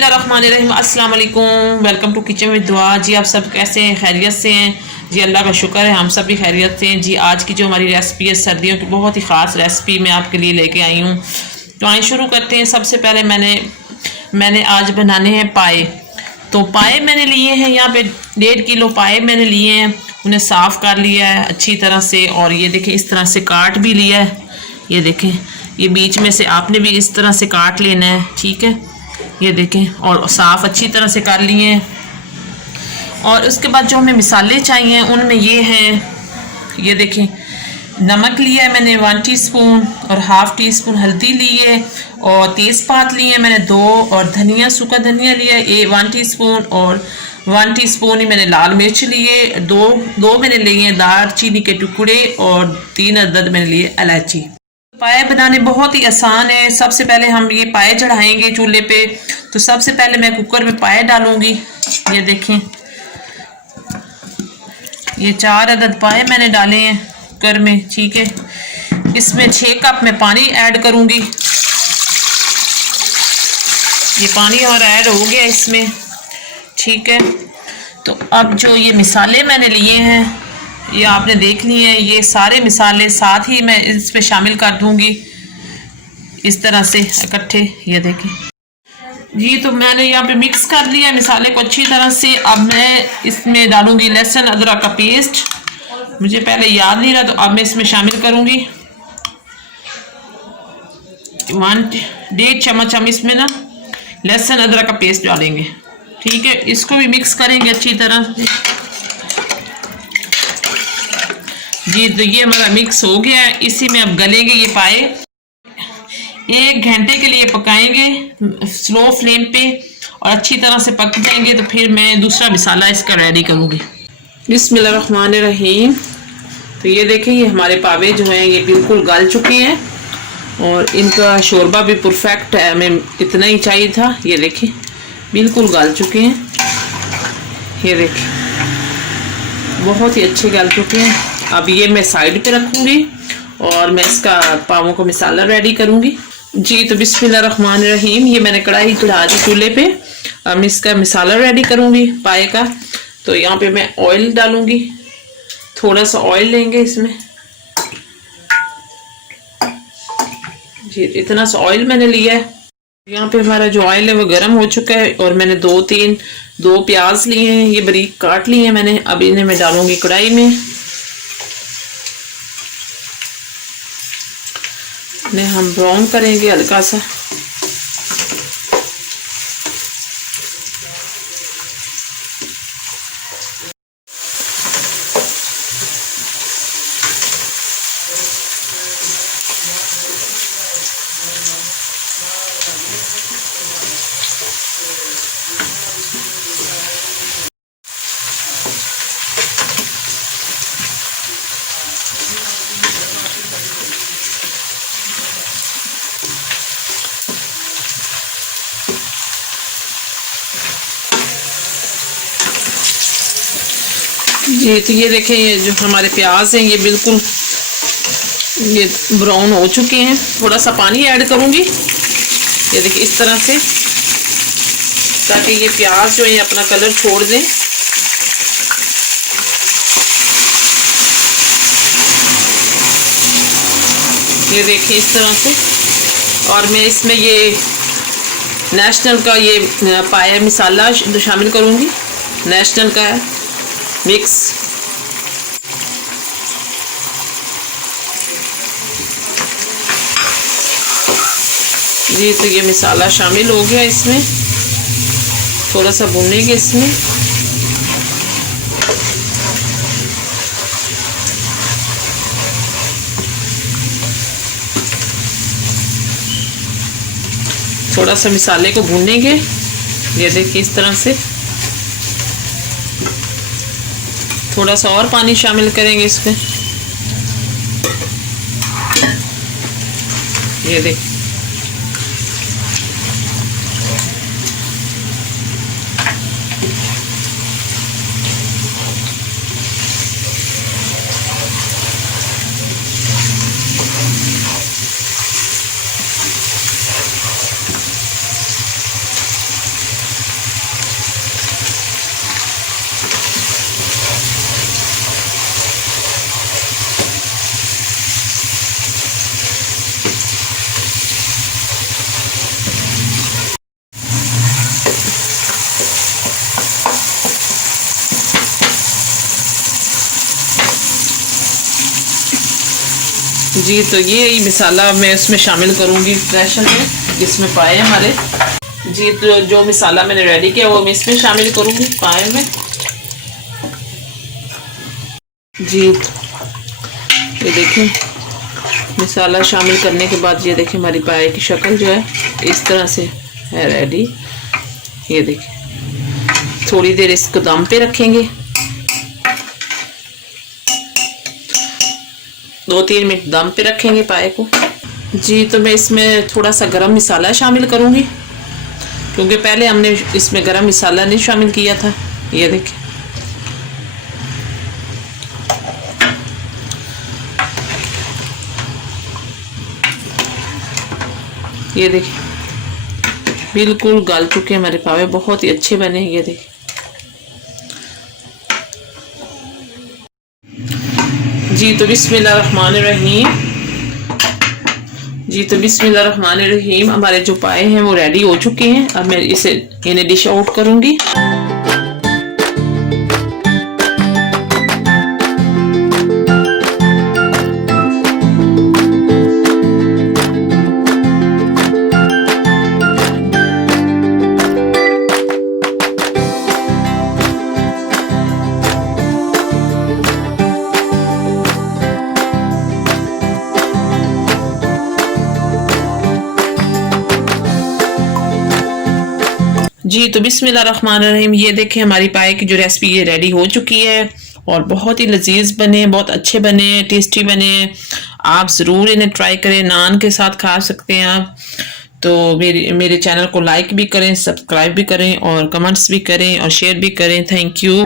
बिस्मिल्लाहिर्रहमानिर्रहीम, अस्सलाम वालेकुम। वेलकम टू किचन विद दुआ। जी आप सब कैसे हैं? खैरियत से हैं? जी अल्लाह का शुक्र है, हम सब भी खैरियत से हैं। जी आज की जो हमारी रेसिपी है, सर्दियों की बहुत ही ख़ास रेसिपी मैं आपके लिए लेके आई हूँ। तो आइए शुरू करते हैं। सबसे पहले मैंने आज बनाने हैं पाए। तो पाए मैंने लिए हैं, यहाँ पे 1.5 किलो पाए मैंने लिए हैं। उन्हें साफ़ कर लिया है अच्छी तरह से, और ये देखें इस तरह से काट भी लिया है। ये देखें, ये बीच में से आपने भी इस तरह से काट लेना है, ठीक है। ये देखें, और साफ़ अच्छी तरह से कर लिए हैं। और उसके बाद जो हमें मिसाले चाहिए उनमें ये हैं, ये देखें, नमक लिया है मैंने 1 टीस्पून, और हाफ़ टी स्पून हल्दी ली है, और तेज़पात लिए हैं मैंने 2, और धनिया, सूखा धनिया लिया है 1 टीस्पून, और 1 टीस्पून ही मैंने लाल मिर्च लिए, दो मैंने लिए हैं दालचीनी के टुकड़े, और 3 अदद मैंने लिए इलायची। पाए बनाने बहुत ही आसान है। सबसे पहले हम ये पाए चढ़ाएंगे चूल्हे पे। तो सबसे पहले मैं कुकर में पाए डालूंगी। ये देखें, ये 4 अदद पाए मैंने डाले हैं कुकर में, ठीक है। इसमें 6 कप मैं पानी ऐड करूंगी। ये पानी और ऐड हो गया इसमें, ठीक है। तो अब जो ये मिसाले मैंने लिए हैं, ये आपने देख लिए हैं। ये सारे मिसाले साथ ही मैं इस पे शामिल कर दूंगी इस तरह से इकट्ठे। ये देखें जी, तो मैंने यहाँ पे मिक्स कर लिया मिसाले को अच्छी तरह से। अब मैं इसमें डालूंगी लहसुन अदरक का पेस्ट। मुझे पहले याद नहीं रहा, तो अब मैं इसमें शामिल करूंगी 1.5 चम्मच हम इसमें ना लहसुन अदरक का पेस्ट डालेंगे, ठीक है। इसको भी मिक्स करेंगे अच्छी तरह से। जी, तो ये हमारा मिक्स हो गया है। इसी में अब गलेंगे ये पाए। 1 घंटे के लिए पकाएंगे स्लो फ्लेम पे, और अच्छी तरह से पक जाएंगे तो फिर मैं दूसरा मसाला इसका रेडी करूँगी। बिस्मिल्लाहिर्रहमानिर्रहीम। तो ये देखें, ये हमारे पावे जो हैं ये बिल्कुल गल चुके हैं, और इनका शोरबा भी परफेक्ट है। हमें इतना ही चाहिए था। ये देखें, बिल्कुल गल चुके हैं। ये देखें, बहुत ही अच्छे गल चुके हैं। अब ये मैं साइड पे रखूंगी, और मैं इसका पावों को मसाला रेडी करूंगी। जी, तो बिस्मिल्लाहिर्रहमानिर्रहीम, ये मैंने कढ़ाई चढ़ा दी चूल्हे पे। अब मैं इसका मसाला रेडी करूंगी पाए का। तो यहाँ पे मैं ऑयल डालूंगी, थोड़ा सा ऑयल लेंगे इसमें। जी, इतना सा ऑयल मैंने लिया है। यहाँ पे हमारा जो ऑयल है वो गर्म हो चुका है, और मैंने 2 प्याज लिए हैं, ये बारीक काट लिए हैं मैंने। अब इन्हें मैं डालूंगी कढ़ाई में। इन्हें हम ब्राउन करेंगे हल्का सा। जी, तो ये देखें, ये जो हमारे प्याज हैं ये बिल्कुल ये ब्राउन हो चुके हैं। थोड़ा सा पानी ऐड करूंगी, ये देखिए इस तरह से, ताकि ये प्याज जो है अपना कलर छोड़ दें। ये देखिए इस तरह से। और मैं इसमें ये नेशनल का ये पाया मसाला शामिल करूंगी, नेशनल का है मिक्स। जी, तो ये मसाला शामिल हो गया इसमें। थोड़ा सा भूनेंगे इसमें। थोड़ा सा मसाले को भूनेंगे, ये देखिए इस तरह से। थोड़ा सा और पानी शामिल करेंगे इसमें। ये देखिए, जी तो ये मसाला मैं इसमें शामिल करूँगी रैशन में, जिसमें पाए हमारे। जी तो जो मसाला मैंने रेडी किया वो मैं इसमें शामिल करूँगी पाए में। जी ये देखें, मसाला शामिल करने के बाद ये देखें हमारी पाए की शक्ल जो है इस तरह से है रेडी। ये देखें, थोड़ी देर इसको दम पे रखेंगे, 2-3 मिनट दम पे रखेंगे पाए को। जी तो मैं इसमें थोड़ा सा गरम मसाला शामिल करूँगी, क्योंकि पहले हमने इसमें गरम मसाला नहीं शामिल किया था। ये देखिए, ये देखिए बिल्कुल गल चुके हमारे पावे, बहुत ही अच्छे बने। ये देखिए, जी तो बिस्मिल्लाहिर्रहमानिर्रहीम। जी तो बिस्मिल्लाहिर्रहमानिर्रहीम, हमारे जो पाए हैं वो रेडी हो चुके हैं। अब मैं इन्हें डिश आउट करूंगी। जी तो बिस्मिल्लाहिर्रहमानिर्रहीम, ये देखें हमारी पाए की जो रेसिपी ये रेडी हो चुकी है और बहुत ही लजीज बने, बहुत अच्छे बने, टेस्टी बने। आप ज़रूर इन्हें ट्राई करें, नान के साथ खा सकते हैं आप। तो मेरे चैनल को लाइक भी करें, सब्सक्राइब भी करें और कमेंट्स भी करें और शेयर भी करें। Thank you.